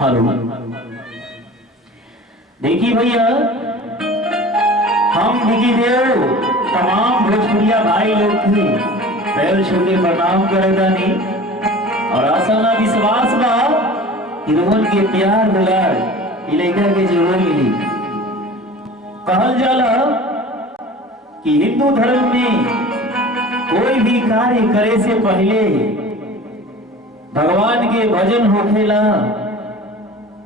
Hello. देखिए भैया, हम विकी देव तमाम भोजपुरिया भाई लोग की पैर छू के प्रणाम करतानी और आशा ना विश्वास बा कि रोहन के प्यार दुलार इलाका के जरूर मिली। कहल जाला कि हिंदू धर्म में कोई भी कार्य करे से पहले भगवान के भजन होखेला,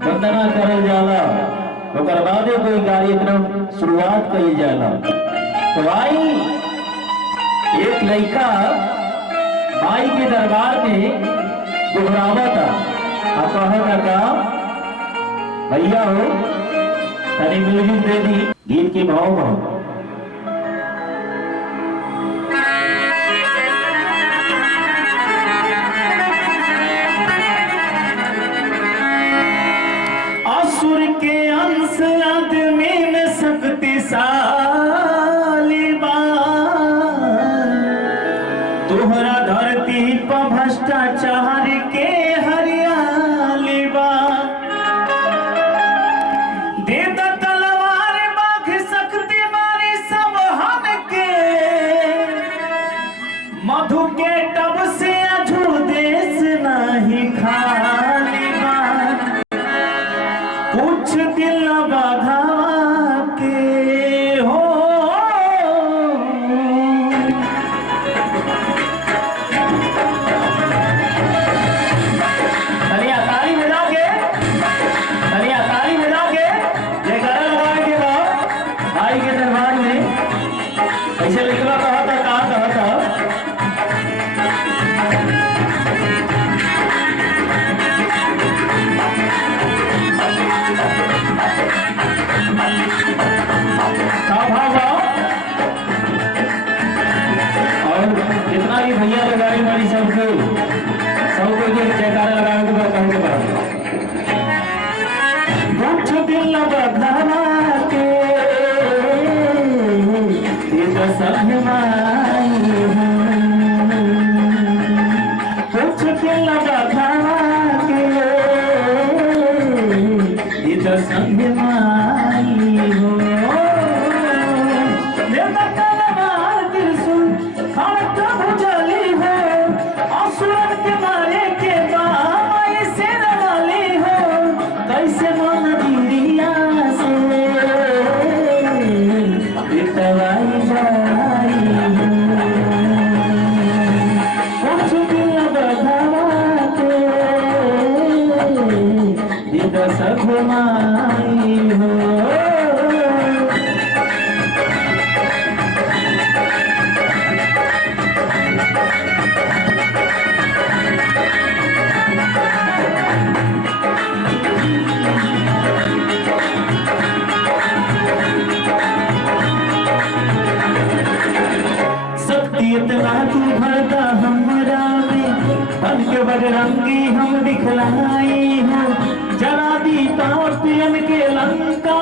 वंदना करल जाला, ओकर बादे कोई कार्यक्रम शुरुआत कइल जाला। तो भाई एक लड़का माई के दरबार में गुहरावता आ कहता का भैया हो तनी म्यूजिक दे दी। गीत के भाव भाव के अंश आदमी में शक्तिशाली बा, तोहरा धरती पर भ्रष्टाचार के हरियाली बा। दे द तलवार बाघ शक्ति मारी सब हमके, मधु के टब से अझू देश नहीं खाली बा। कुछ दिल बाधा के हो तनिया ताली बजा के जयकारा लगा के भाई के दरबार में ऐसे लिखवा कहा था और जितना भी भैया लगाई वाली सबको जयकारा लगाने के बाद कहते बड़ा कुछ दिल बधावा के ये तो सब माई कुछ दिल बधावा के ये तो सब माई हो। सब माई हो शक्ति इतना तू भरता हमरा में, बन के बजरंगी हम दिखलाई हो। जरा दी पापियन के लंका